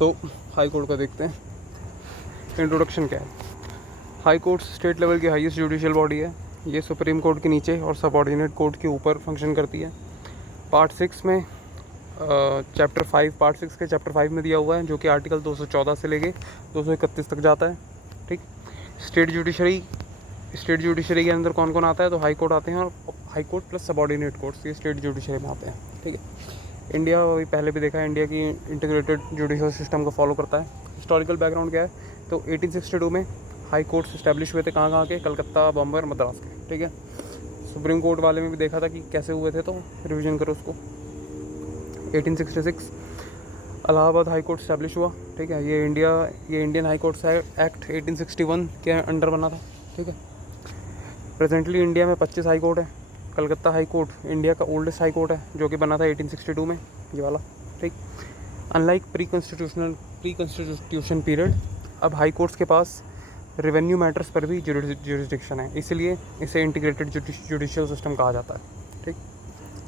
तो high court का देखते हैं। इंट्रोडक्शन क्या है। हाई कोर्ट स्टेट लेवल की हाईएस्ट जुडिशियल बॉडी है। ये सुप्रीम कोर्ट के नीचे और सबऑर्डिनेट कोर्ट के ऊपर फंक्शन करती है। पार्ट 6 में चैप्टर 5 पार्ट 6 के चैप्टर 5 में दिया हुआ है, जो कि आर्टिकल 214 से लेके 231 तक जाता है। ठीक। स्टेट जुडिशरी के अंदर कौन कौन आता है, तो हाई कोर्ट आते हैं और high court plus subordinate courts ये स्टेट जुडिशरी में आते हैं। ठीक है। इंडिया वही पहले भी देखा है, इंडिया की इंटीग्रेटेड जुडिशल सिस्टम को फॉलो करता है। हिस्टोरिकल बैकग्राउंड क्या है, तो 1862 में हाई कोर्ट्स इस्टेब्लिश हुए थे। कहाँ के, कलकत्ता, बॉम्बे और मद्रास के। ठीक है। सुप्रीम कोर्ट वाले में भी देखा था कि कैसे हुए थे, तो रिवीजन करो उसको। 1866 इलाहाबाद हाई कोर्ट इस्टेब्लिश हुआ। ठीक है। ये इंडियन हाई कोर्ट एक्ट 1861 के अंडर बना था। ठीक है। प्रेजेंटली इंडिया में 25 हाई कोर्ट है। कलकत्ता हाई कोर्ट इंडिया का ओल्डेस्ट हाई कोर्ट है, जो कि बना था 1862 में, ये वाला। ठीक। अनलाइक प्री कॉन्स्टिट्यूशन पीरियड, अब हाई कोर्ट्स के पास रेवेन्यू मैटर्स पर भी जुरिस्डिक्शन है, इसलिए इसे इंटीग्रेटेड जुडिशियल सिस्टम कहा जाता है। ठीक।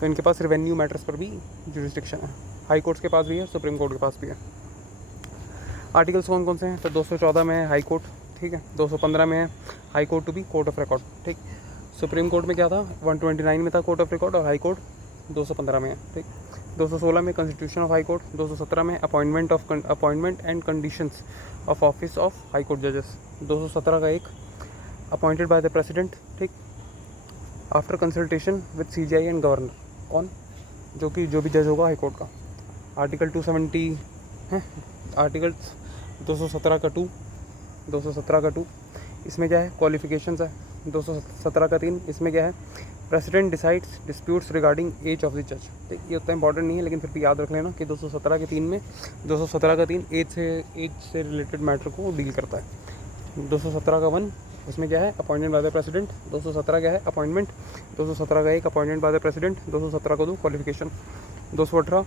तो इनके पास रेवेन्यू मैटर्स पर भी जुरिस्डिक्शन है। हाई कोर्ट्स के पास भी है, सुप्रीम कोर्ट के पास भी है। आर्टिकल्स कौन कौन से हैं, तो 214 में है हाई कोर्ट। ठीक है। 215 में है high court to be court of record. ठीक। सुप्रीम कोर्ट में क्या था, 129 में था कोर्ट ऑफ रिकॉर्ड, और हाई कोर्ट 215 में है। ठीक। 216 में कॉन्स्टिट्यूशन ऑफ हाई कोर्ट। 217 में appointment and conditions of office of high court जजेस। 217 का एक अपॉइंटेड बाय द प्रेसिडेंट। ठीक। After consultation with CJI and governor, कौन, जो भी जज होगा हाई कोर्ट का। आर्टिकल 270 है, आर्टिकल 217 का 2 इसमें क्या है, क्वालिफिकेशंस है। 217 का 3 इसमें क्या है, president decides disputes regarding age of the जज। ठीक। ये उतना इंपॉर्टेंट नहीं है, लेकिन फिर भी याद रख लेना कि 217 के 3 में 217 का 3 एज से रिलेटेड मैटर को डील करता है। 217 का 1 उसमें क्या है, अपॉइंटमेंट बाय द प्रेसिडेंट। 217 क्या है, अपॉइंटमेंट। 217 का 1 अपॉइंटमेंट बाय द प्रेसिडेंट। 217 का 2 qualification. 218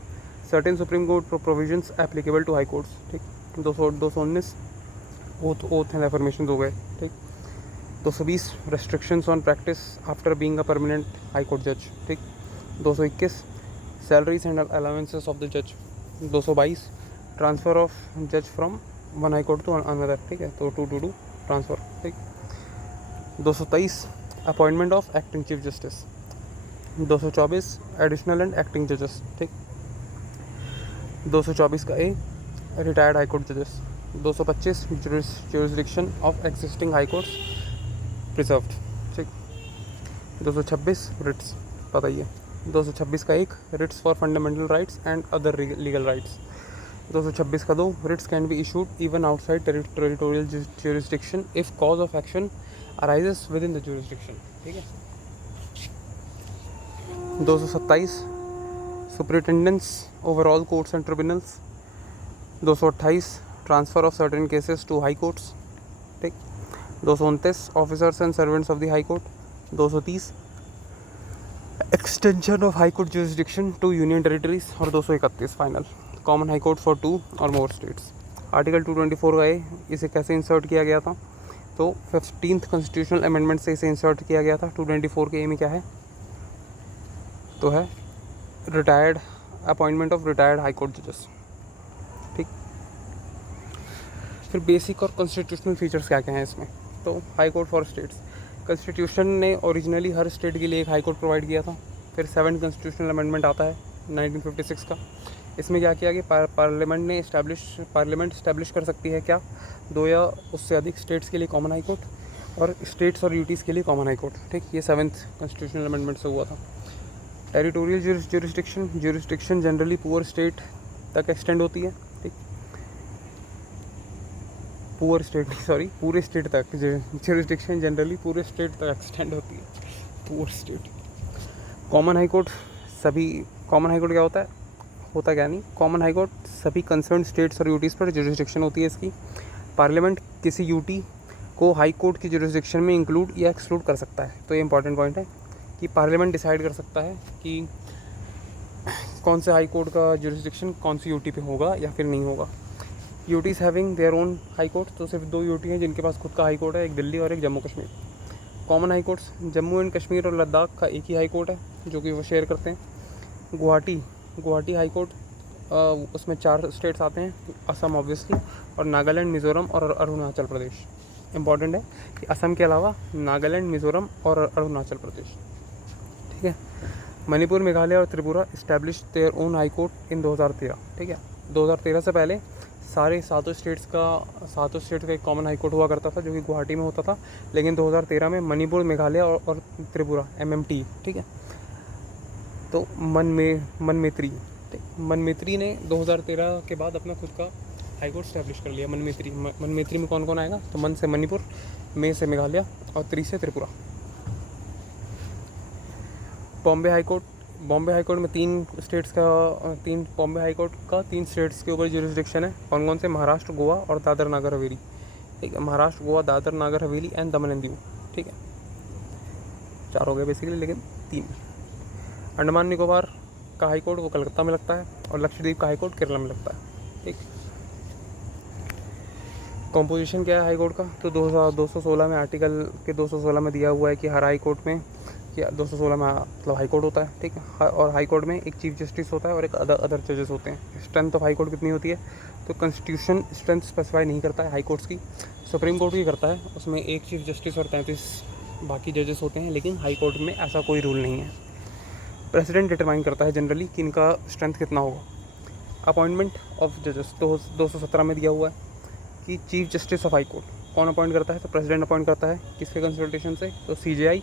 certain supreme court provisions applicable to high courts. ठीक। 219 ओथ एंड एफर्मेशन हो गए। ठीक। 220 restrictions on practice after being a permanent high court जज। ठीक। 221 salaries and allowances of the जज। 222 transfer of जज from one high court to another. ठीक है। तो 222 ट्रांसफ़र। ठीक। 223 appointment of acting chief justice. 224 additional and acting जजेस। ठीक। 224 का ए रिटायर्ड हाई कोर्ट जजेस। 225 jurisdiction of existing high courts preserved. ठीक। 226 रिट्स, पता ही है। 226 का 1 writs for fundamental rights and other legal rights. 226 का 2 writs can be issued even outside territorial jurisdiction if cause of action arises within the jurisdiction. ठीक है। 227 superintendence over all courts and tribunals. 228 transfer of certain cases to high courts. ठीक। 229 officers and servants of the high court. 230 extension of high court jurisdiction to union territories. और 231 final common high court for 2 और more states. Article 224 का ए, इसे कैसे insert किया गया था, तो 15th कॉन्स्टिट्यूशनल अमेंडमेंट से इसे इंसर्ट किया गया था। 224 के ए में क्या है, तो है retired appointment of retired high court जजेस। ठीक। फिर बेसिक और कॉन्स्टिट्यूशनल फीचर्स क्या क्या हैं इसमें, तो high court for states, constitution ने ओरिजिनली हर स्टेट के लिए एक हाई कोर्ट प्रोवाइड किया था। फिर 7th कॉन्स्टिट्यूशनल अमेंडमेंट आता है 1956 का। इसमें क्या किया कि पार्लियामेंट इस्टेब्लिश कर सकती है क्या, 2 या उससे अधिक स्टेट्स के लिए कॉमन हाई कोर्ट और स्टेट्स और यूटीज़ के लिए कॉमन हाई कोर्ट। ठीक। ये 7th कॉन्स्टिट्यूशनल अमेंडमेंट से हुआ था। Territorial jurisdiction generally poor state तक एक्सटेंड होती है। ठीक। पूरे स्टेट तक जुरिस्डिक्शन जनरली पूरे स्टेट तक एक्सटेंड होती है, पूरे स्टेट। कॉमन हाई कोर्ट क्या होता क्या नहीं, कॉमन हाई कोर्ट सभी कंसर्न स्टेट्स और यूटीज़ पर जुरिस्डिक्शन होती है इसकी। पार्लियामेंट किसी यूटी को हाई कोर्ट की जुरिस्डिक्शन में इंक्लूड या एक्सक्लूड कर सकता है। तो ये इंपॉर्टेंट पॉइंट है कि पार्लियामेंट डिसाइड कर सकता है कि कौन से हाई कोर्ट का जुरिस्डिक्शन कौन सी यूटी पे होगा या फिर नहीं होगा। UTs having their own high court, तो सिर्फ 2 यूटी हैं जिनके पास खुद का हाई कोर्ट है, एक दिल्ली और एक Jammu Kashmir. Common high courts, Jammu and Kashmir और लद्दाख का एक ही हाई कोर्ट है जो कि वो शेयर करते हैं। गुवाहाटी हाई कोर्ट उसमें 4 स्टेट्स आते हैं, असम ऑब्वियसली, और नागालैंड, मिज़ोरम और अरुणाचल प्रदेश। इम्पॉर्टेंट है कि असम के अलावा नागालैंड, मिज़ोरम और अरुणाचल प्रदेश, ठीक है। मणिपुर, मेघालय और Tripura establish their own high court in 2013, ठीक है। 2013 से पहले सारे सातों स्टेट्स का एक कॉमन हाई कोर्ट हुआ करता था, जो कि गुवाहाटी में होता था। लेकिन 2013 में मणिपुर, मेघालय और त्रिपुरा, MMT, ठीक है। तो मनमेत्री ने 2013 के बाद अपना खुद का हाई कोर्ट स्टैब्लिश कर लिया। मनमेत्री में कौन कौन आएगा? तो मन से मणिपुर, मे से मेघालय और त्रि से त्रिपुरा। बॉम्बे हाई कोर्ट में 3 स्टेट्स के ऊपर ज्यूरिसडिक्शन है। कौन कौन से? महाराष्ट्र, गोवा और दादर नागर हवेली, ठीक है। Maharashtra, Goa, Dadar Nagar Haveli and Daman and Diu, ठीक है। 4 हो गए बेसिकली, लेकिन 3। अंडमान निकोबार का हाई कोर्ट वो कलकत्ता में लगता है, और लक्षद्वीप का हाई कोर्ट केरला में लगता है, ठीक। कॉम्पोजिशन क्या है हाई कोर्ट का? तो 216 में, आर्टिकल के 216 में दिया हुआ है कि हर हाई कोर्ट में, या 216 में मतलब हाई कोर्ट होता है, ठीक है। और हाई कोर्ट में एक चीफ जस्टिस होता है और एक अदर जजेस होते हैं। स्ट्रेंथ ऑफ हाई कोर्ट कितनी होती है? तो कॉन्स्टिट्यूशन स्ट्रेंथ स्पेसिफाई नहीं करता है हाई कोर्ट्स की, सुप्रीम कोर्ट की करता है। उसमें एक चीफ जस्टिस और 33 बाकी जजेस होते हैं, लेकिन हाई कोर्ट में ऐसा कोई रूल नहीं है। प्रेसिडेंट डिटरमाइन करता है जनरली कि इनका स्ट्रेंथ कितना होगा। अपॉइंटमेंट ऑफ जजेस 217 में दिया हुआ है कि chief justice of high court कौन अपॉइंट करता है? तो प्रेसिडेंट अपॉइंट करता है। किसके कंसल्टेशन से? तो CJI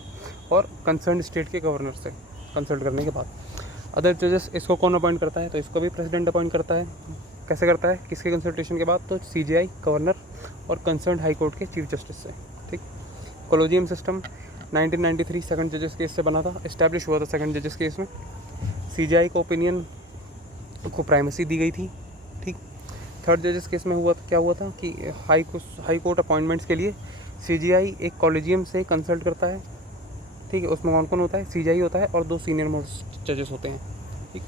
और कंसर्न स्टेट के गवर्नर से कंसल्ट करने के बाद। अदर जजेस इसको कौन अपॉइंट करता है? तो इसको भी प्रेसिडेंट अपॉइंट करता है। कैसे करता है? किसके कंसल्टेशन के बाद? तो CJI, गवर्नर और कंसर्न हाई कोर्ट के चीफ जस्टिस से, ठीक। कोलोजियम सिस्टम 1993 सेकंड जजेस केस से बना था, इस्टेब्लिश हुआ था सेकंड जजेस केस में। CJI को ओपिनियन को प्राइमेसी दी गई थी, ठीक। थर्ड जजेस केस में क्या हुआ था कि हाई कोर्ट अपॉइंटमेंट्स के लिए CJI एक कॉलेजियम से कंसल्ट करता है, ठीक है। उसमें कौन कौन होता है? CJI होता है और 2 सीनियर मोस्ट जजेस होते हैं, ठीक।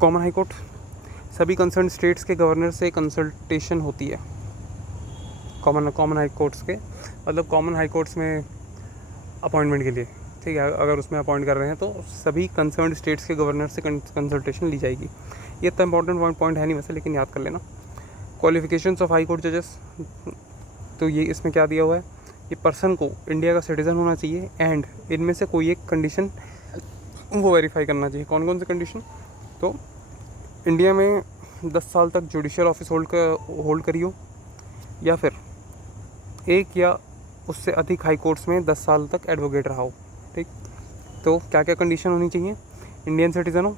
कॉमन हाई कोर्ट सभी कंसर्न स्टेट्स के गवर्नर से कंसल्टेशन होती है। कॉमन हाई कोर्ट्स के मतलब कॉमन हाई कोर्ट्स में अपॉइंटमेंट के लिए, ठीक है। अगर उसमें अपॉइंट कर रहे हैं तो सभी कंसर्न स्टेट्स के गवर्नर से कंसल्टेशन ली जाएगी। ये इतना इंपॉर्टेंट पॉइंट है नहीं वैसे, लेकिन याद कर लेना। क्वालिफिकेशंस ऑफ हाई कोर्ट जजेस, तो ये इसमें क्या दिया हुआ है? ये पर्सन को इंडिया का सिटीज़न होना चाहिए, एंड इनमें से कोई एक कंडीशन वो वेरीफाई करना चाहिए। कौन कौन सी कंडीशन? तो इंडिया में 10 साल तक जुडिशियल ऑफिस होल्ड करी हो, या फिर एक या उससे अधिक हाई कोर्ट्स में 10 साल तक एडवोकेट रहा हो, ठीक। तो क्या क्या कंडीशन होनी चाहिए? इंडियन सिटीज़न हो,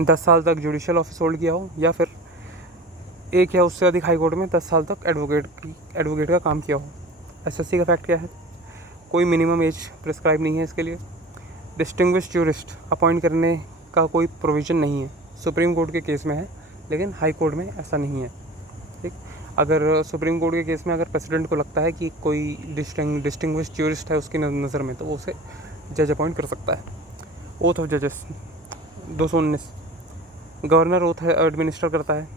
10 साल तक जुडिशियल ऑफिस होल्ड किया हो, या फिर एक या उससे अधिक हाई कोर्ट में 10 साल तक एडवोकेट का काम किया हो। SSC का फैक्ट क्या है? कोई मिनिमम एज प्रिस्क्राइब नहीं है इसके लिए। डिस्टिंग्विश्ड ज्यूरिस्ट अपॉइंट करने का कोई प्रोविज़न नहीं है। सुप्रीम कोर्ट के केस में है, लेकिन हाई कोर्ट में ऐसा नहीं है, ठीक। अगर सुप्रीम कोर्ट के केस में अगर प्रेसिडेंट को लगता है कि कोई डिस्टिंग्विश्ड ज्यूरिस्ट है उसकी नज़र में, तो वो उसे जज अपॉइंट कर सकता है। ओथ ऑफ जजेस 219, गवर्नर ओथ एडमिनिस्टर करता है।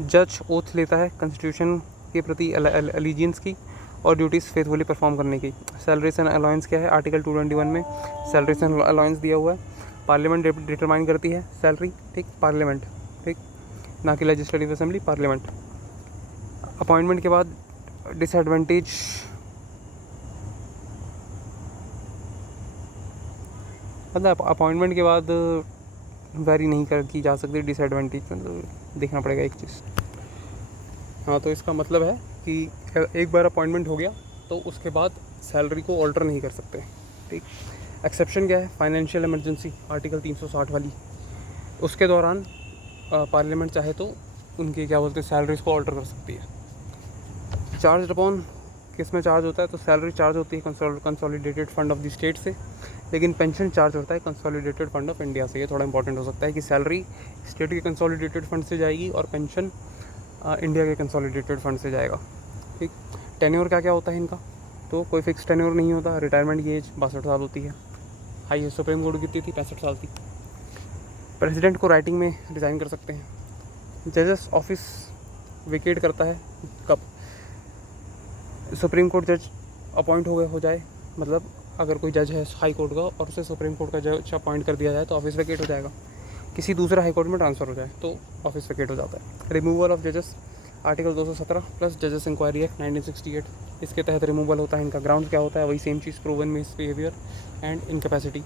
जज ओथ लेता है कॉन्स्टिट्यूशन के प्रति एलिजियंस की और ड्यूटीज़ फेथफुली परफॉर्म करने की। सैलरीज एंड अलाउंस क्या है? आर्टिकल 221 में सैलरीज एंड अलाउंस दिया हुआ है। पार्लियामेंट डिटरमाइन करती है सैलरी, ठीक। पार्लियामेंट, ठीक, ना कि लेजिस्लेटिव असेंबली, पार्लियामेंट। अपॉइंटमेंट के बाद डिसएडवांटेज, मतलब अपॉइंटमेंट के बाद वेरी नहीं की जा सकती डिसएडवांटेज, मतलब देखना पड़ेगा एक चीज़। हाँ, तो इसका मतलब है कि एक बार अपॉइंटमेंट हो गया तो उसके बाद सैलरी को ऑल्टर नहीं कर सकते, ठीक। एक्सेप्शन क्या है? फाइनेंशियल इमरजेंसी, आर्टिकल 360 वाली। उसके दौरान पार्लियामेंट चाहे तो उनकी क्या बोलते हैं सैलरीज को ऑल्टर कर सकती है। चार्ज अपॉन किस में चार्ज होता है? तो सैलरी चार्ज होती है consolidated fund of the state से, लेकिन पेंशन चार्ज होता है कंसोलिडेटेड फंड ऑफ इंडिया से। ये थोड़ा इंपॉर्टेंट हो सकता है कि सैलरी स्टेट के कंसोलिडेटेड फंड से जाएगी और पेंशन इंडिया के कंसोलिडेटेड फंड से जाएगा, ठीक। टेन्योर क्या क्या होता है इनका? तो कोई फिक्स टेन्योर नहीं होता। रिटायरमेंट की एज 62 साल होती है। हाईएस्ट सुप्रीम कोर्ट कितनी थी? 65 साल थी। प्रेसिडेंट को राइटिंग में रिज़ाइन कर सकते हैं। जजेस ऑफिस वेकेट करता है कब? सुप्रीम कोर्ट जज अपॉइंट हो जाए, मतलब अगर कोई जज है हाई कोर्ट का और उसे सुप्रीम कोर्ट का जज अपॉइंट कर दिया जाए तो ऑफिस वेकेट हो जाएगा, किसी दूसरे हाई कोर्ट में ट्रांसफ़र हो जाए तो ऑफिस वेकेट हो जाता है। रिमूवल ऑफ जजेस आर्टिकल 217 प्लस जजेस इंक्वायरी एक्ट 1968, इसके तहत रिमूवल होता है। इनका ग्राउंड क्या होता है, वही same cheese, proven misbehaviour and incapacity.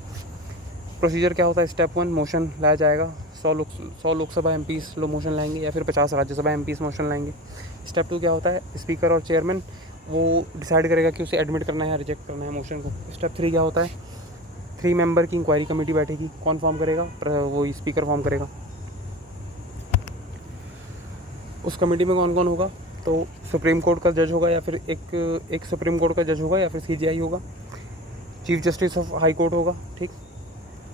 Procedure क्या होता है, स्टेप 1 मोशन लाया जाएगा, 100 लोकसभा एमपीस लो मोशन लाएंगे या फिर 50 राज्यसभा एमपीस मोशन लाएंगे। स्टेप 2 क्या होता है, स्पीकर और चेयरमैन वो डिसाइड करेगा कि उसे एडमिट करना है या रिजेक्ट करना है मोशन को। स्टेप 3 क्या होता है, 3 मेंबर की इंक्वायरी कमेटी बैठेगी, कौन फॉर्म करेगा, वो स्पीकर फॉर्म करेगा। उस कमेटी में कौन कौन होगा, तो सुप्रीम कोर्ट का जज होगा या फिर एक सुप्रीम कोर्ट का जज होगा या फिर सीजीआई होगा, chief justice of high court होगा, ठीक,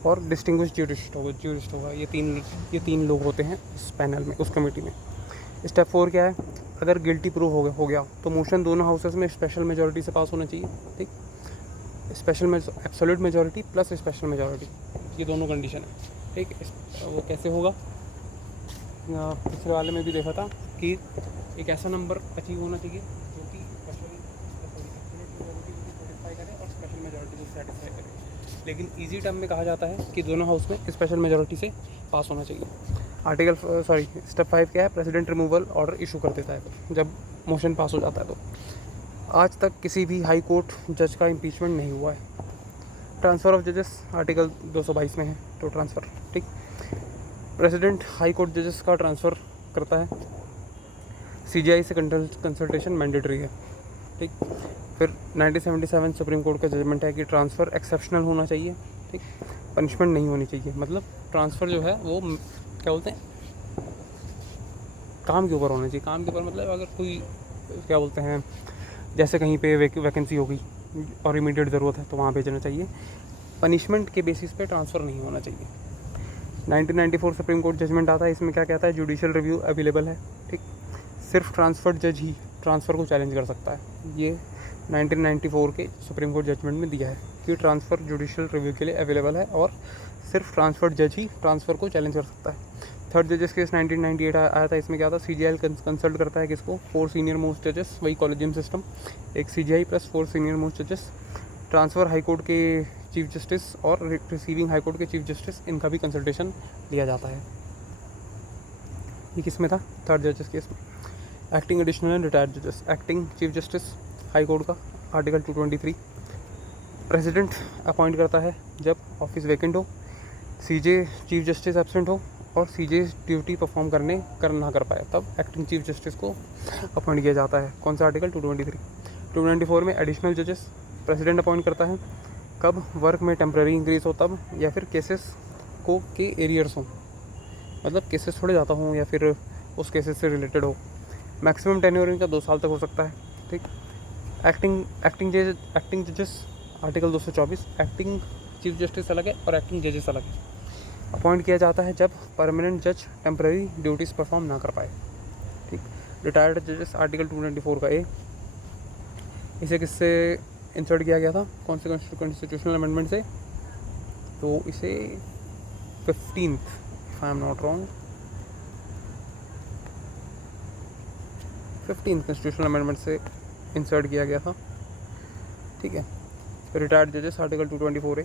और डिस्टिंग्विश ज्यूरिस्ट होगा। ये तीन लोग होते हैं इस पैनल में, उस कमेटी में। स्टेप 4 क्या है, अगर गिल्टी प्रूव हो गया तो मोशन दोनों हाउसेस में स्पेशल मेजॉरिटी से पास होना चाहिए, ठीक, absolute majority plus special majority, ये दोनों कंडीशन है, ठीक। वो कैसे होगा, पिछले वाले में भी देखा था कि एक ऐसा नंबर अचीव होना चाहिए जो कि सेटिस्फाई करे और स्पेशल मेजॉरिटी को सेटिस्फाई करे। लेकिन इजी टर्म में कहा जाता है कि दोनों हाउस में स्पेशल मेजॉरिटी से पास होना चाहिए। स्टेप 5 क्या है, प्रेसिडेंट रिमूवल ऑर्डर इशू कर देता है जब मोशन पास हो जाता है। तो आज तक किसी भी हाई कोर्ट जज का इम्पीचमेंट नहीं हुआ है। ट्रांसफ़र ऑफ जजेस आर्टिकल 222 में है, तो ट्रांसफ़र, ठीक। प्रेसिडेंट हाई कोर्ट जजेस का ट्रांसफ़र करता है, सीजीआई से कंसल्टेशन मैंडेटरी है, ठीक। फिर 1977 सुप्रीम कोर्ट का जजमेंट है कि ट्रांसफ़र एक्सेप्शनल होना चाहिए, ठीक, पनिशमेंट नहीं होनी चाहिए। मतलब ट्रांसफ़र जो है वो क्या बोलते हैं, काम के ऊपर होना चाहिए। काम के ऊपर मतलब अगर कोई क्या बोलते हैं, जैसे कहीं पे वैकेंसी हो गई और इमीडिएट ज़रूरत है तो वहाँ भेजना चाहिए। पनिशमेंट के बेसिस पे ट्रांसफ़र नहीं होना चाहिए। 1994 सुप्रीम कोर्ट जजमेंट आता है, इसमें क्या कहता है, जुडिशियल रिव्यू अवेलेबल है, ठीक। सिर्फ ट्रांसफर्ड जज ही ट्रांसफ़र को चैलेंज कर सकता है। ये 1994 के सुप्रीम कोर्ट जजमेंट में दिया है कि ट्रांसफ़र जुडिशियल रिव्यू के लिए अवेलेबल है और सिर्फ ट्रांसफर्ड जज ही ट्रांसफ़र को चैलेंज कर सकता है। थर्ड जजेस केस 1998 आया था, इसमें क्या था, सीजीआई कंसल्ट करता है किसको, 4 सीनियर मोस्ट जजेस, वही कॉलेजियम सिस्टम, एक सीजीआई प्लस 4 सीनियर मोस्ट जजेस। ट्रांसफ़र हाई कोर्ट के चीफ जस्टिस और रिसीविंग हाई कोर्ट के चीफ जस्टिस, इनका भी कंसल्टेशन लिया जाता है। ये किस में था, थर्ड जजेस केस में। एक्टिंग एडिशनल एंड रिटायर्ड जजेस, acting chief justice high court का आर्टिकल 223, प्रेसिडेंट अपॉइंट करता है जब ऑफिस वैकेंट हो, सीजे चीफ जस्टिस एब्सेंट हो और सीजे ड्यूटी परफॉर्म ना कर पाए, तब एक्टिंग चीफ जस्टिस को अपॉइंट किया जाता है। कौन सा आर्टिकल, 223। 224 में एडिशनल जजेस प्रेसिडेंट अपॉइंट करता है कब, वर्क में टेम्प्रेरी इंक्रीज हो तब, या फिर केसेस को के एरियर्स हों, मतलब केसेस छोड़े जाता हूँ या फिर उस केसेस से रिलेटेड हो। मैक्सिमम टेन्योर इनका 2 साल तक हो सकता है, ठीक। एक्टिंग जजेस आर्टिकल 224, एक्टिंग चीफ जस्टिस अलग है और एक्टिंग जजेस अलग है। अपॉइंट किया जाता है जब परमानेंट जज टेम्प्रेरी ड्यूटीज़ परफॉर्म ना कर पाए, ठीक। रिटायर्ड जजेस आर्टिकल 294 का ए, इसे किससे इंसर्ट किया गया था, कौन से कॉन्स्टिट्यूशनल अमेंडमेंट से, तो इसे 15th if I am not wrong 15th constitutional amendment से इंसर्ट किया गया था, ठीक है। रिटायर्ड जजेस आर्टिकल 224 है,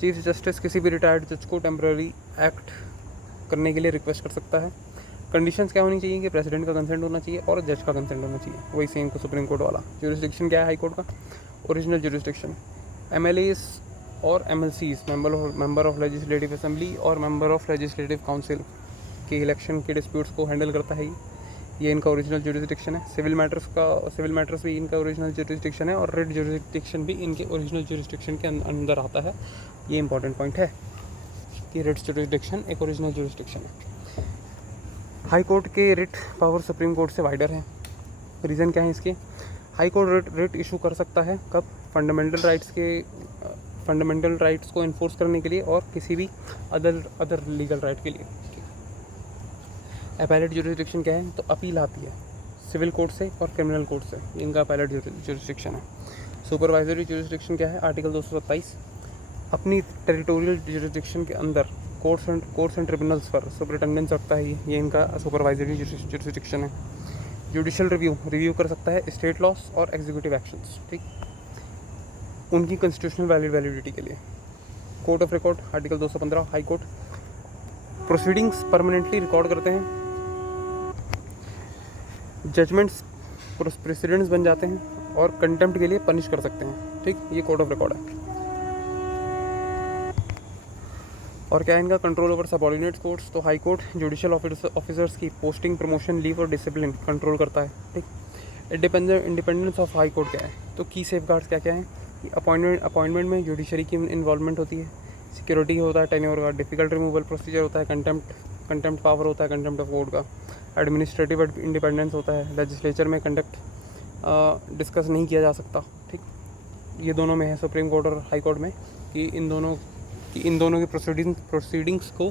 चीफ जस्टिस किसी भी रिटायर्ड जज को टेम्प्रेरी एक्ट करने के लिए रिक्वेस्ट कर सकता है। कंडीशंस क्या होनी चाहिए कि प्रेसिडेंट का कंसेंट होना चाहिए और जज का कंसेंट होना चाहिए, वही सेम को सुप्रीम कोर्ट वाला। ज्यूरिसडिक्शन क्या है हाई कोर्ट का, ओरिजिनल ज्यूरिसडिक्शन। एमएलएस और MLCs member of legislative assembly और मेंबर ऑफ लेजिस्लेटिव काउंसिल के इलेक्शन के डिस्प्यूट्स को हैंडल करता है ये इनका ओरिजिनल ज्यूरिसडिक्शन है। सिविल मैटर्स भी इनका ओरिजिनल ज्यूरिसडिक्शन है और रिट ज्यूरिसडिक्शन भी इनके ओरिजिनल ज्यूरिसडिक्शन के अंदर आता है। ये इंपॉर्टेंट पॉइंट है कि रिट ज्यूरिसडिक्शन एक ओरिजिनल ज्यूरिसडिक्शन है। हाई कोर्ट के रिट पावर सुप्रीम कोर्ट से वाइडर है। रीज़न क्या है इसके, हाई कोर्ट रिट इशू कर सकता है कब, फंडामेंटल राइट्स को इन्फोर्स करने के लिए और किसी भी अदर लीगल राइट के लिए। अपैलेट ज्यूरिसडिक्शन क्या है, तो अपील आती है सिविल कोर्ट से और क्रिमिनल कोर्ट से, इनका अपैलेट ज्यूरिसडिक्शन है। सुपरवाइजरी ज्यूरिसडिक्शन क्या है, आर्टिकल 227, अपनी टेरिटोरियल ज्यूरिसडिक्शन के अंदर कोर्ट्स एंड ट्रिब्यूनल्स पर सुपरिटेंडेंस रखता है ये इनका सुपरवाइजरी ज्यूरिसडिक्शन है। जुडिशियल रिव्यू कर सकता है स्टेट लॉस और एग्जीक्यूटिव एक्शंस, ठीक। उनकी कॉन्स्टिट्यूशनल वैलिडिटी के लिए। Court of record article 215 high court proceedings permanently record करते हैं, जजमेंट्स प्रेसिडेंट्स बन जाते हैं और कंटेम्प्ट के लिए पनिश कर सकते हैं। ठीक, ये कोर्ट ऑफ रिकॉर्ड है। और क्या है इनका कंट्रोल ओवर सबऑर्डिनेट कोर्ट्स, तो हाई कोर्ट जुडिशियल ऑफिसर्स की पोस्टिंग, प्रमोशन, लीव और डिसिप्लिन कंट्रोल करता है। ठीक, इंडिपेंडेंस ऑफ हाई कोर्ट क्या है, तो की सेफगार्ड्स क्या क्या हैं कि अपॉइंटमेंट में जुडिशरी की इन्वॉल्वमेंट होती है, सिक्योरिटी होता है टेन्योर का, डिफिकल्ट रिमूवल प्रोसीजर होता है, कंटेम्प्ट पावर होता है कंटेम्प्ट ऑफ कोर्ट का, एडमिनिस्ट्रेटिव इंडिपेंडेंस होता है, लेजिस्लेचर में कंडक्ट डिस्कस नहीं किया जा सकता। ठीक, ये दोनों में है सुप्रीम कोर्ट और हाई कोर्ट में कि इन दोनों की प्रोसीडिंग्स को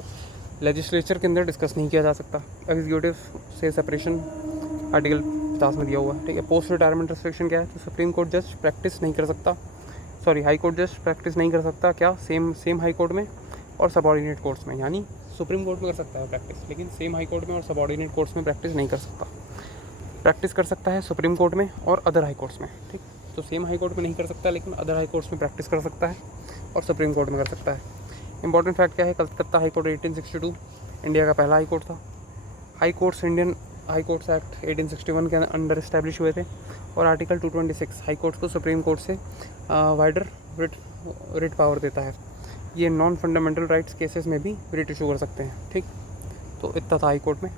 लेजिस्लेचर के अंदर डिस्कस नहीं किया जा सकता। एग्जीक्यूटिव से सेपरेशन आर्टिकल 50 में दिया हुआ है। ठीक है, पोस्ट रिटायरमेंट रेस्ट्रिक्शन क्या है, तो सुप्रीम कोर्ट जज प्रैक्टिस नहीं कर सकता, हाई कोर्ट जज प्रैक्टिस नहीं कर सकता क्या, सेम हाई कोर्ट में और सबऑर्डिनेट कोर्ट्स में, यानी सुप्रीम कोर्ट में कर सकता है प्रैक्टिस, लेकिन सेम हाई कोर्ट में और सबऑर्डिनेट कोर्ट्स में प्रैक्टिस नहीं कर सकता। प्रैक्टिस कर सकता है सुप्रीम कोर्ट में और अदर हाई कोर्ट्स में। ठीक, तो सेम हाई कोर्ट में नहीं कर सकता, लेकिन अदर हाई कोर्ट्स में प्रैक्टिस कर सकता है और सुप्रीम कोर्ट में कर सकता है। इंपॉर्टेंट फैक्ट क्या है, कलकत्ता हाई कोर्ट 1862 इंडिया का पहला हाई कोर्ट था। High courts Indian high courts act 1861 के अंडर इस्टेब्लिश हुए थे और आर्टिकल 226 हाई कोर्ट्स को सुप्रीम कोर्ट से वाइडर रिट पावर देता है। ये नॉन फंडामेंटल राइट्स केसेस में भी रिट इशू कर सकते हैं। ठीक, तो इतना था हाई कोर्ट में।